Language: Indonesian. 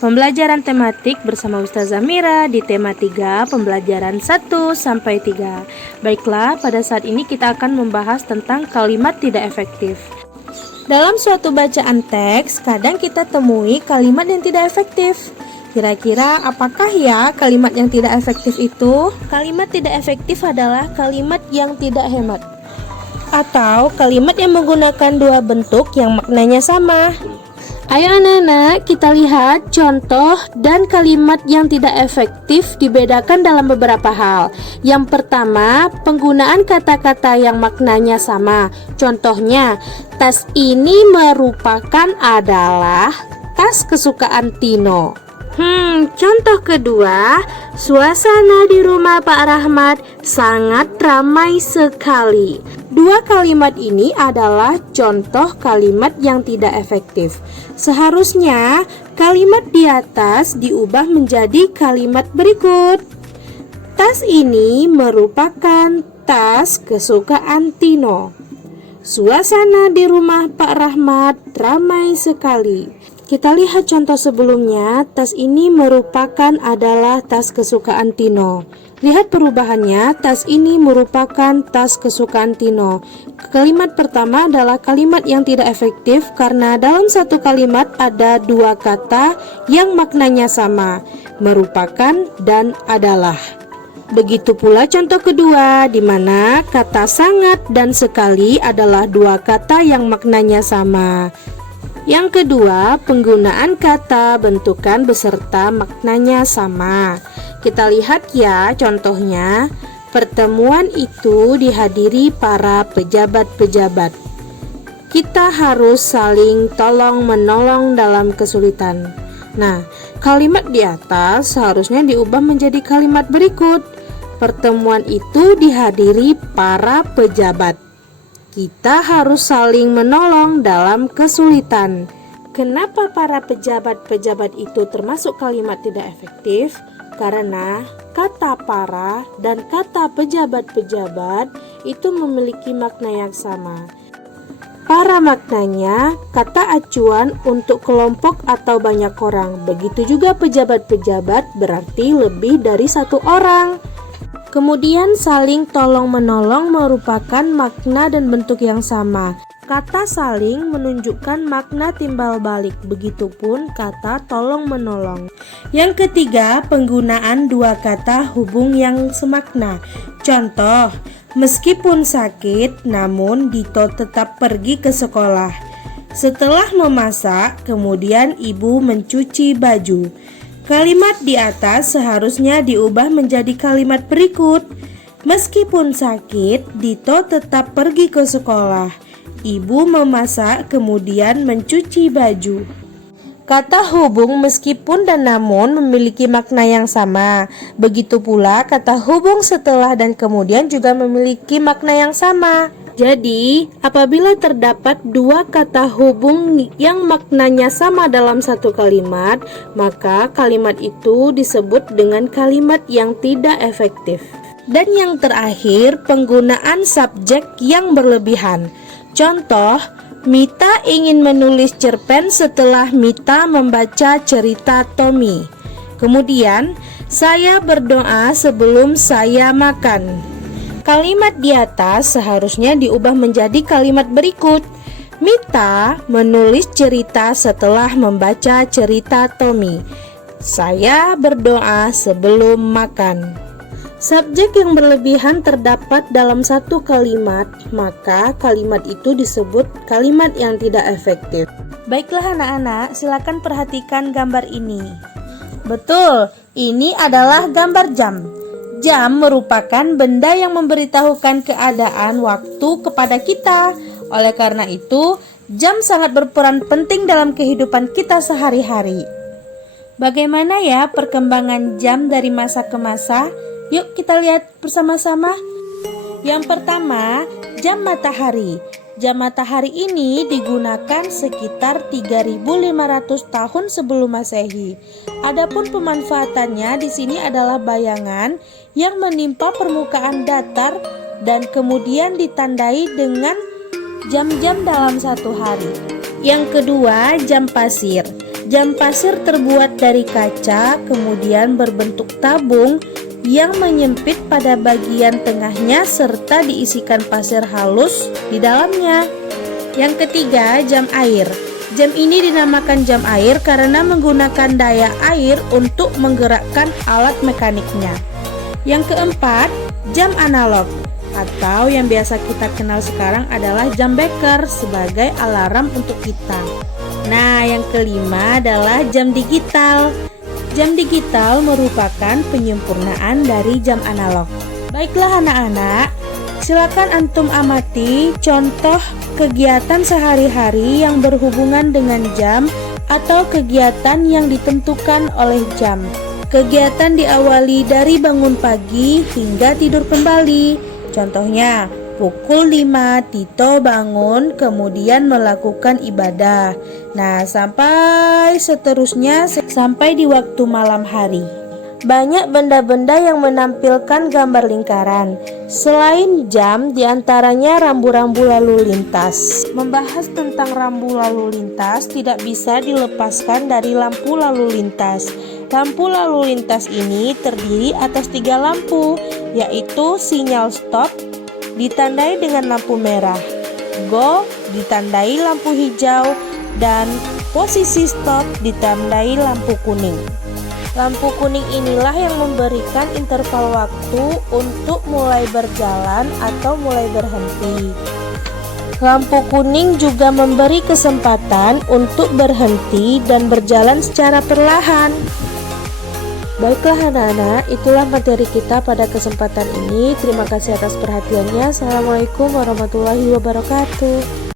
Pembelajaran tematik bersama Ustazah Mira di tema 3 pembelajaran 1-3. Baiklah, pada saat ini kita akan membahas tentang kalimat tidak efektif. Dalam suatu bacaan teks, kadang kita temui kalimat yang tidak efektif. Kira-kira apakah ya kalimat yang tidak efektif itu? Kalimat tidak efektif adalah kalimat yang tidak hemat, atau kalimat yang menggunakan dua bentuk yang maknanya sama. Ayo anak-anak, kita lihat contoh dan kalimat yang tidak efektif dibedakan dalam beberapa hal. Yang pertama, penggunaan kata-kata yang maknanya sama. Contohnya, tas ini merupakan adalah tas kesukaan Tino. Contoh kedua, suasana di rumah Pak Rahmat sangat ramai sekali. Dua kalimat ini adalah contoh kalimat yang tidak efektif. Seharusnya kalimat di atas diubah menjadi kalimat berikut. Tas ini merupakan tas kesukaan Tino. Suasana di rumah Pak Rahmat ramai sekali. Kita lihat contoh sebelumnya, tas ini merupakan adalah tas kesukaan Tino. Lihat perubahannya, tas ini merupakan tas kesukaan Tino. Kalimat pertama adalah kalimat yang tidak efektif karena dalam satu kalimat ada dua kata yang maknanya sama, merupakan dan adalah. Begitu pula contoh kedua, di mana kata sangat dan sekali adalah dua kata yang maknanya sama. Yang kedua, penggunaan kata bentukan beserta maknanya sama. Kita lihat ya contohnya. Pertemuan itu dihadiri para pejabat-pejabat. Kita harus saling tolong-menolong dalam kesulitan. Nah, kalimat di atas seharusnya diubah menjadi kalimat berikut. Pertemuan itu dihadiri para pejabat. Kita harus saling menolong dalam kesulitan. Kenapa para pejabat-pejabat itu termasuk kalimat tidak efektif? Karena kata para dan kata pejabat-pejabat itu memiliki makna yang sama. Para maknanya kata acuan untuk kelompok atau banyak orang. Begitu juga pejabat-pejabat berarti lebih dari satu orang. Kemudian saling tolong-menolong merupakan makna dan bentuk yang sama. Kata saling menunjukkan makna timbal balik, begitupun kata tolong-menolong. Yang ketiga, penggunaan dua kata hubung yang semakna. Contoh, meskipun sakit, namun Dito tetap pergi ke sekolah. Setelah memasak, kemudian ibu mencuci baju. Kalimat di atas seharusnya diubah menjadi kalimat berikut. Meskipun sakit, Dito tetap pergi ke sekolah. Ibu memasak kemudian mencuci baju. Kata hubung meskipun dan namun memiliki makna yang sama. Begitu pula kata hubung setelah dan kemudian juga memiliki makna yang sama. Jadi, apabila terdapat dua kata hubung yang maknanya sama dalam satu kalimat, maka kalimat itu disebut dengan kalimat yang tidak efektif. Dan yang terakhir, penggunaan subjek yang berlebihan. Contoh, Mita ingin menulis cerpen setelah Mita membaca cerita Tommy. Kemudian, saya berdoa sebelum saya makan. Kalimat di atas seharusnya diubah menjadi kalimat berikut. Mita menulis cerita setelah membaca cerita Tommy. Saya berdoa sebelum makan. Subjek yang berlebihan terdapat dalam satu kalimat, maka kalimat itu disebut kalimat yang tidak efektif. Baiklah anak-anak, silakan perhatikan gambar ini. Betul, ini adalah gambar jam. Jam merupakan benda yang memberitahukan keadaan waktu kepada kita. Oleh karena itu, jam sangat berperan penting dalam kehidupan kita sehari-hari. Bagaimana ya perkembangan jam dari masa ke masa? Yuk kita lihat bersama-sama. Yang pertama, jam matahari. Jam matahari ini digunakan sekitar 3.500 tahun sebelum Masehi. Adapun pemanfaatannya di sini adalah bayangan yang menimpa permukaan datar dan kemudian ditandai dengan jam-jam dalam satu hari. Yang kedua, jam pasir. Jam pasir terbuat dari kaca, kemudian berbentuk tabung yang menyempit pada bagian tengahnya serta diisikan pasir halus di dalamnya. Yang ketiga, jam air. Jam ini dinamakan jam air karena menggunakan daya air untuk menggerakkan alat mekaniknya. Yang keempat, jam analog atau yang biasa kita kenal sekarang adalah jam beker sebagai alarm untuk kita. Nah, yang kelima adalah jam digital. Jam digital merupakan penyempurnaan dari jam analog. Baiklah anak-anak, silakan antum amati contoh kegiatan sehari-hari yang berhubungan dengan jam atau kegiatan yang ditentukan oleh jam. Kegiatan diawali dari bangun pagi hingga tidur kembali. Contohnya, pukul 5 Tito bangun kemudian melakukan ibadah. Nah, sampai seterusnya sampai di waktu malam hari. Banyak benda-benda yang menampilkan gambar lingkaran. Selain jam, diantaranya rambu-rambu lalu lintas. Membahas tentang rambu lalu lintas tidak bisa dilepaskan dari lampu lalu lintas. Lampu lalu lintas ini terdiri atas 3 lampu, yaitu sinyal stop ditandai dengan lampu merah, go ditandai lampu hijau, dan posisi stop ditandai lampu kuning. Lampu kuning inilah yang memberikan interval waktu untuk mulai berjalan atau mulai berhenti. Lampu kuning juga memberi kesempatan untuk berhenti dan berjalan secara perlahan. Baiklah anak-anak, itulah materi kita pada kesempatan ini. Terima kasih atas perhatiannya. Assalamualaikum warahmatullahi wabarakatuh.